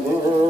Mm-hmm.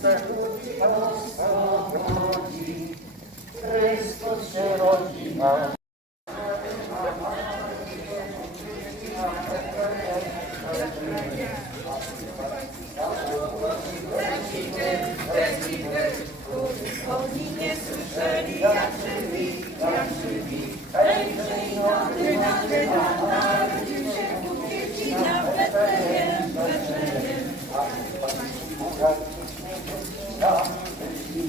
saluti nostro Doni, Christus erogi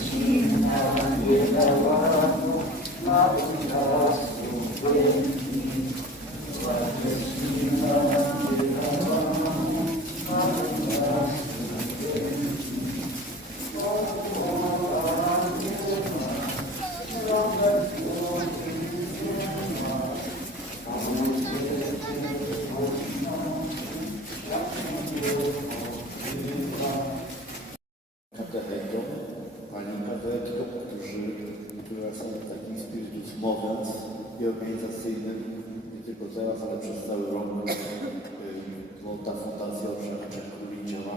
Thank you. Katechetkom, którzy, które są takim spiritus movens i organizacyjnym, nie tylko teraz, ale przez cały rok, bo ta fundacja Orzechczek Króli działa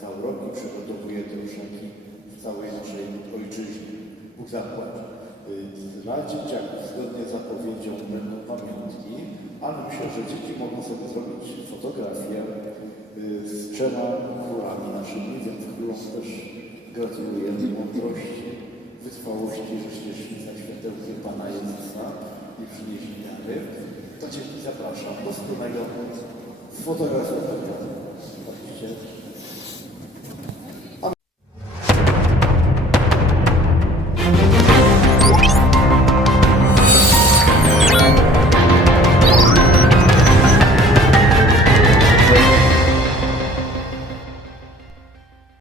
cały rok i przygotowuje te orzechy w całej naszej ojczyźnie. Bóg zapłać. Y, Dla dzieciaków zgodnie z zapowiedzią będą pamiątki, ale myślę, że dzieci mogą sobie zrobić fotografię y, z trzema królami naszymi, więc królom też gratulujemy mądrości, wytrwałości, szli za światełkiem Pana Jezusa i przynieśli wiary. To dzieci zapraszam do wspólnego fotografowania. Oczywiście